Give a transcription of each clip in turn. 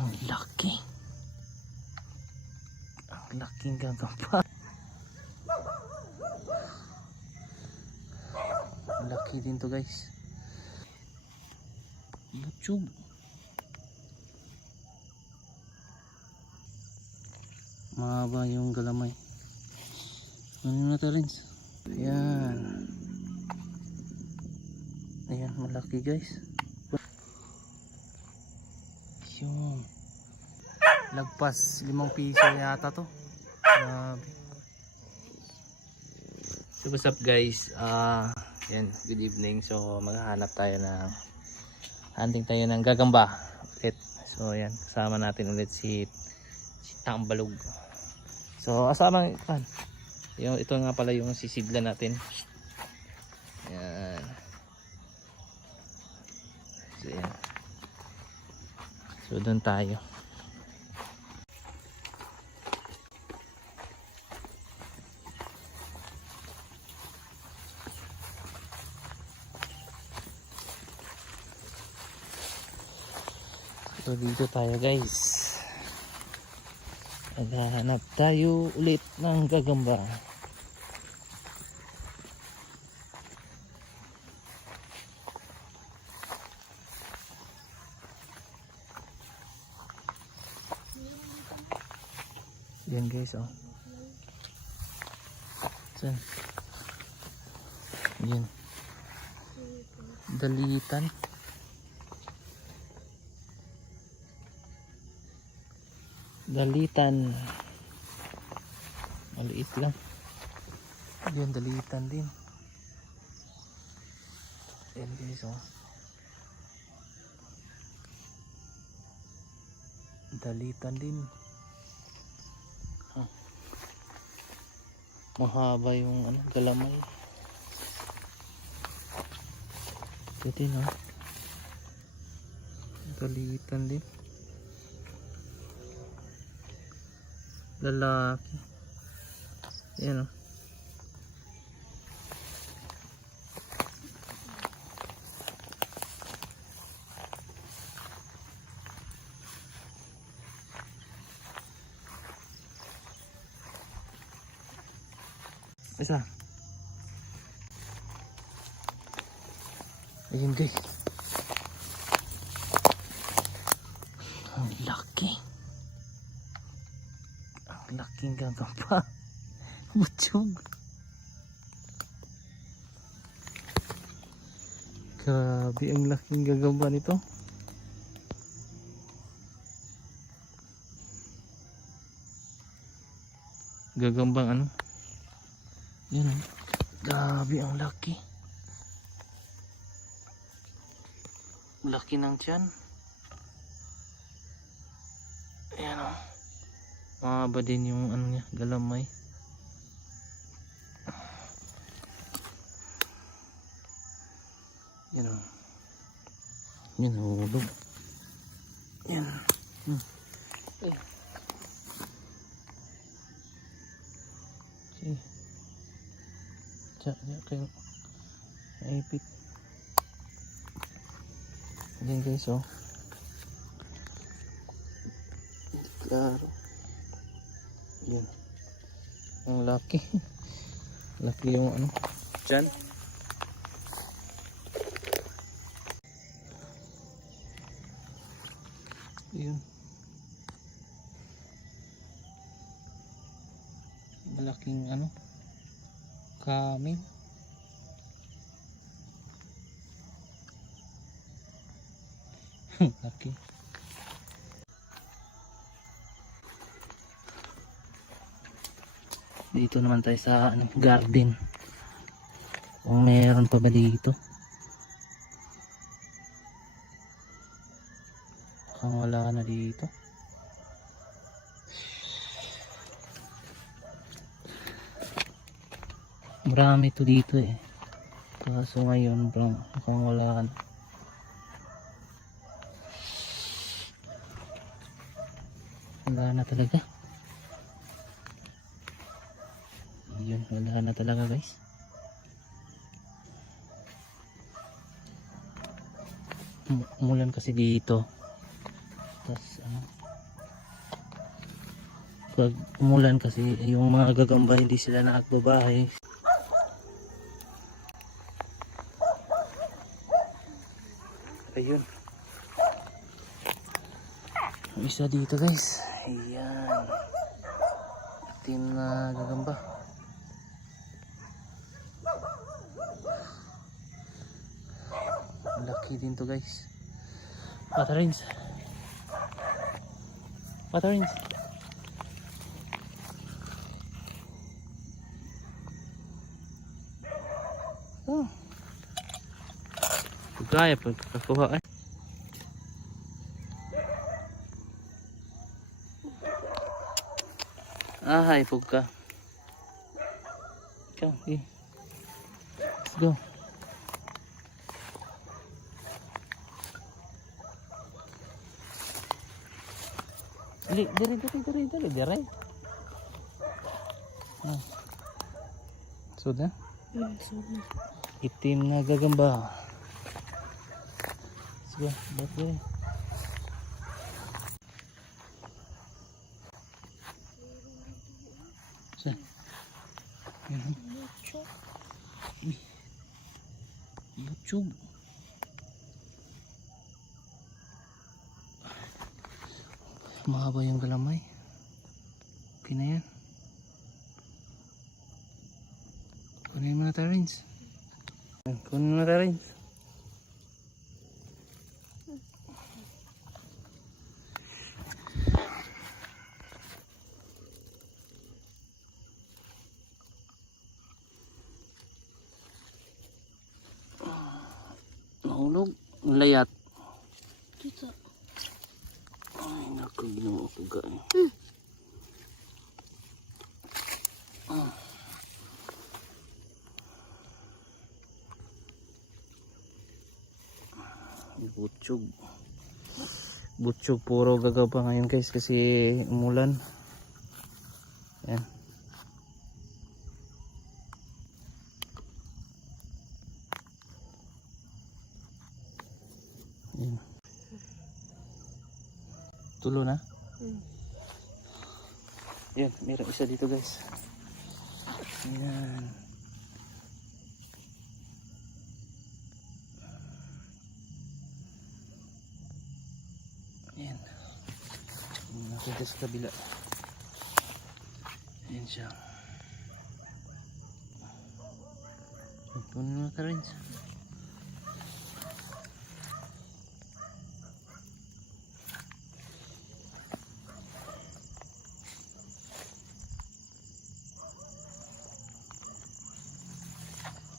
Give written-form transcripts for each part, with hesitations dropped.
Ang laki. Ang laking gagamba. Ang laki din to guys. YouTube. Mahaba yung galamay. Ano na to rin? Ayan. Ayan, malaki guys. Yung lagpas 5 piso yata to. So what's up guys, yan, good evening. So maghahanap tayo ng hunting tayo ng gagamba ulit. So yan, kasama natin ulit si Tambalog. So asama yung ito nga pala yung sisidla natin. Yan. So yan. So doon tayo. So dito tayo guys. Maghahanap tayo ulit ng gagamba. Yan guys, oh. Saan? Yan. Dalitan. Dalitan. Maliit lang. Yan, dalitan din. Yan guys, oh. Dalitan din. Mahaba yung galamay. Ito no. Dalitan din. Lalaki. Yan o. Isa. Ayun guys. Ang laki. Ang laking gagamba. Butsyog. Grabe ang laking gagamba nito. Gagambang ano? Yan o. Grabe ang laki. Laki ng tiyan. Ayan o. Mahaba din yung niya, galamay. Yan o. Yan o. Hulog. Yan. Okay. Diyan kayo naipit. Diyan guys, oh. Klaro. Yan. Ang laki. Laki yung diyan. Yun. Malaking kamin. Laki. Dito naman tayo sa garden. Kung meron pa ba dito. Mukhang wala na dito. Marami to dito eh. Kaso ngayon bro, mukhang wala na. Wala na talaga. Yun, wala na talaga guys. Umulan kasi dito. tas pag umulan kasi yung mga gagamba hindi sila nakagbabahay. Ayun, yung isa dito guys, ayan, itim na gagamba. Laki din to guys. Patarins. Patarins. Oh. Kaya pagkakuha eh. Hay pugka. Ikaw, eh. Let's go. Diri. Ah. Sudah? Sudah. Itim na gagamba. Let's go. Ba't diri? Saan? Butchog. Mahaba yung galamay. Pina yan. Kunin mo na tayo, Rins. Kunin mo na tayo, Rins. Nahulog. Layat. Dito. Ay, naku, ginawa ko gaya. Butchog. Butchog puro gagaba ngayon guys kasi umulan. Yan. Yan. Tulo na? Yan, meron isa dito guys. Yan. Yan. Nakita sa kabila. Yan siya. Puno na rin siya.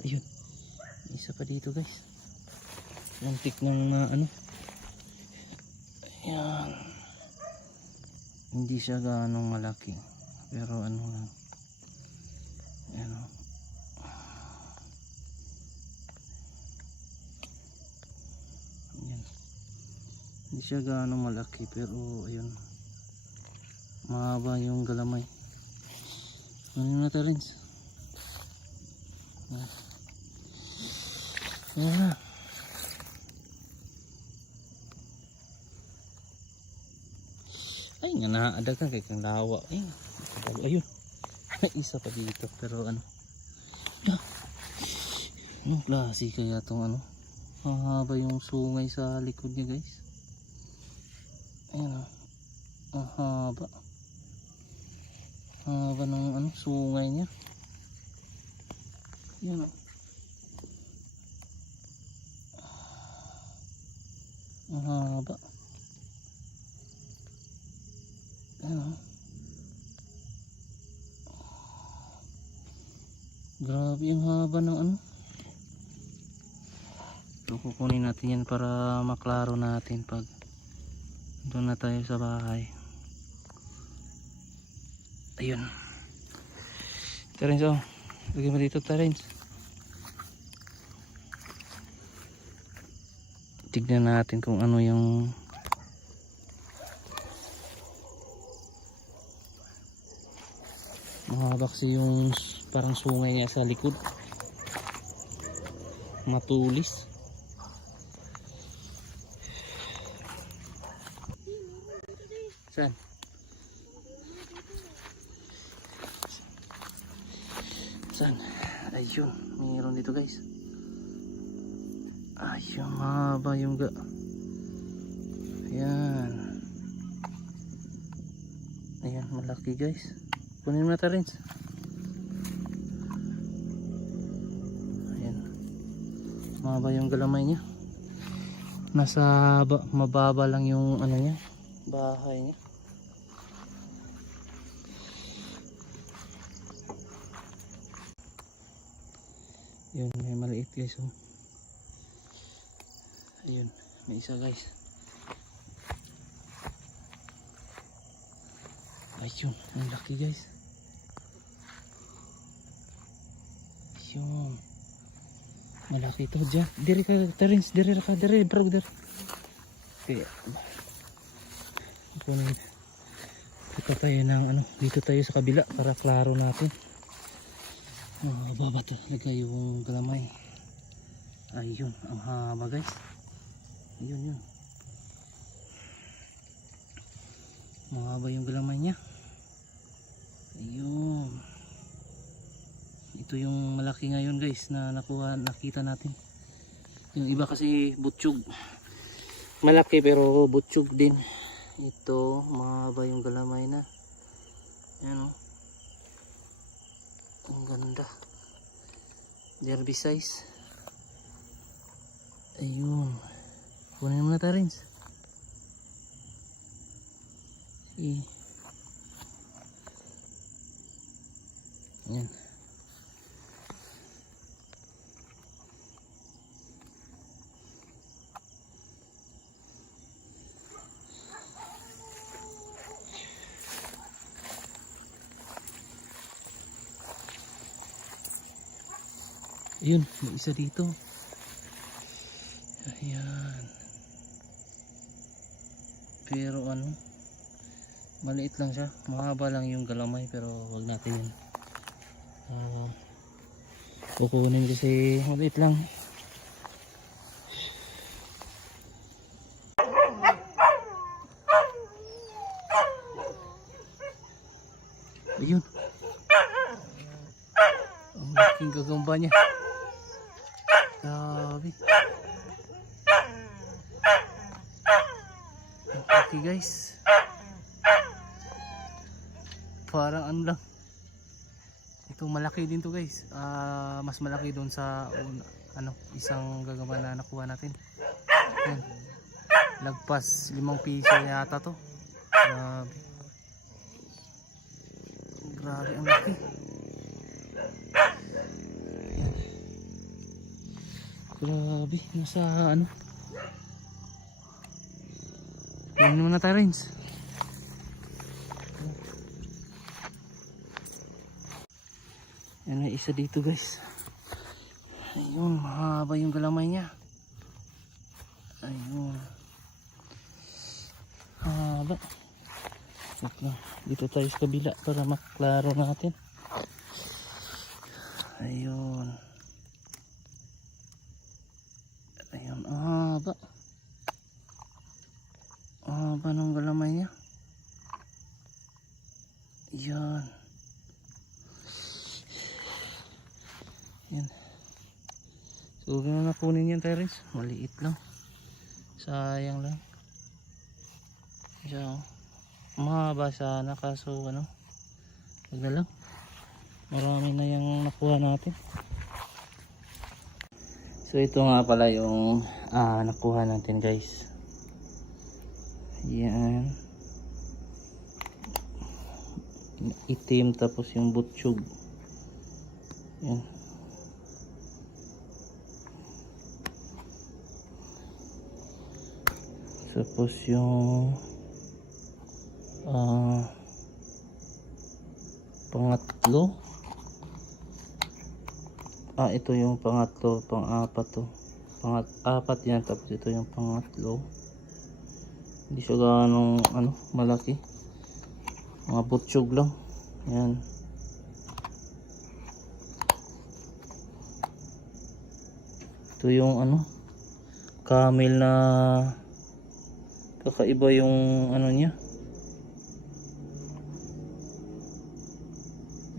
Ayun, isa pa dito guys. Lantik ng ano. Ayan. Hindi siya gaanong malaki, pero ano lang. Ayan o. Ayan. Hindi siya gaanong malaki, pero ayun, mahaba yung galamay. Ano na tayo rin? Ayan na. Ay nga naadagan kay kang lawa. Ayun. Isa pa dito pero ano. Anong klase kaya itong ano? Mahaba yung sungay sa likod niya guys. Ayan o. Mahaba. Mahaba ng ano, sungay niya. Ayan o. Mahaba. Ayan. Grabe yung haba ng ano. So kukunin natin yan para maklaro natin pag doon na tayo sa bahay. Ayun. Terence, oh. Lagyan mo dito, Terence. Tignan natin kung ano yung mahaba kasi yung parang sungay niya sa likod. Matulis. Saan? Saan? Ayun, mayroon dito guys. Ayun, mahaba yung ayan. Ayan, malaki guys. Kunin mo na tayo, Rins. Ayan. Mahaba yung galamay niya. Nasa mababa lang yung ano niya, bahay niya. Yun, may maliit guys. Oh. Ayun, may isa guys. Ayun, ang laki guys. Ayun. Malaki ito dyan. Diri ka, Terence. Diri ka, diri bro, diri. Okay. Kunin. Dito tayo ng ano, dito tayo sa kabila para klaro natin. Baba talaga yung galamay. Ayun, ang haba guys. Ayun, yun. Mahaba yung galamay niya. Ayun. Ito yung malaki ngayon guys na nakita natin. Yung iba kasi butsyog. Malaki pero butsyog din. Ito, mahaba yung galamay na. Ayan o. Ang ganda. Derby size. Ayun. Kunin mo na tayo, Rins. Ayan. Ayun, may isa dito. Ayan. Pero ano, maliit lang siya. Mahaba lang yung galamay pero wag natin yun. Kukunin kasi maliit lang. Ayun. Ang laking gagamba niya. Grabe. Okay guys. Parang ano lang. Ito malaki din to guys. Mas malaki doon sa ano, isang gagamba na nakuha natin. Yan. Lagpas 5 piso yata to. Grabe. Grabe ang laki. Yan. Grabe, nasa ano. Kunin mo na tayo, Rins. Yan, may isa dito guys. Ayun, mahaba yung galamay niya. Ayun. Haba. Dito tayo sa kabila para maklaro natin. Ayun. Ayun, haba. Haba ng galamay niya. Yan. Yan. So, gano'n na kunin yan, Terence. Maliit lang. Sayang lang. Siya, mahaba sana kaso ano, wag na lang. Marami na yung nakuha natin. So, ito nga pala yung nakuha natin guys. Yan. Itim tapos yung butsyog. Yan. Tapos yung pangatlo. Ito yung pangatlo, pang-apat to. Apat yan, tapos ito yung pangatlo. Hindi siya ganong ano, malaki. Mga butsyog lang. Yan. Ito yung ano, camel na kakaiba yung ano niya.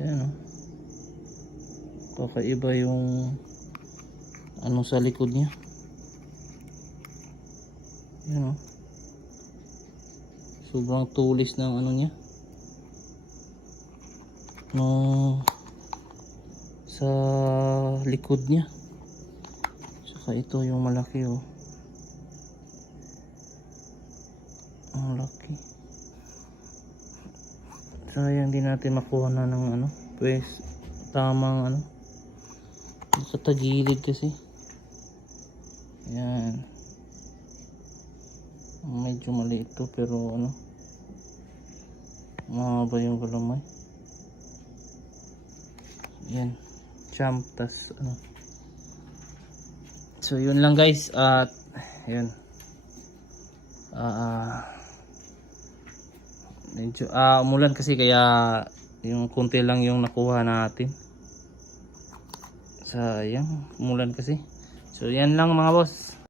Ayan oh. Kakaiba yung ano sa likod niya. Ayan oh. Sobrang tulis ng ano niya. No, sa likod niya. Saka ito yung malaki oh. Ang laki. Sayang din natin makuha na ng ano, pues tamang ano. Sa tagilid kasi. Ayan. Medyo maliit to pero ano, mahaba yung galamay. Ayan. Jump tas ano. So yun lang guys at yun. Medyo umulan kasi kaya yung konti lang yung nakuha natin. Sayang, umulan kasi. So yan lang mga boss.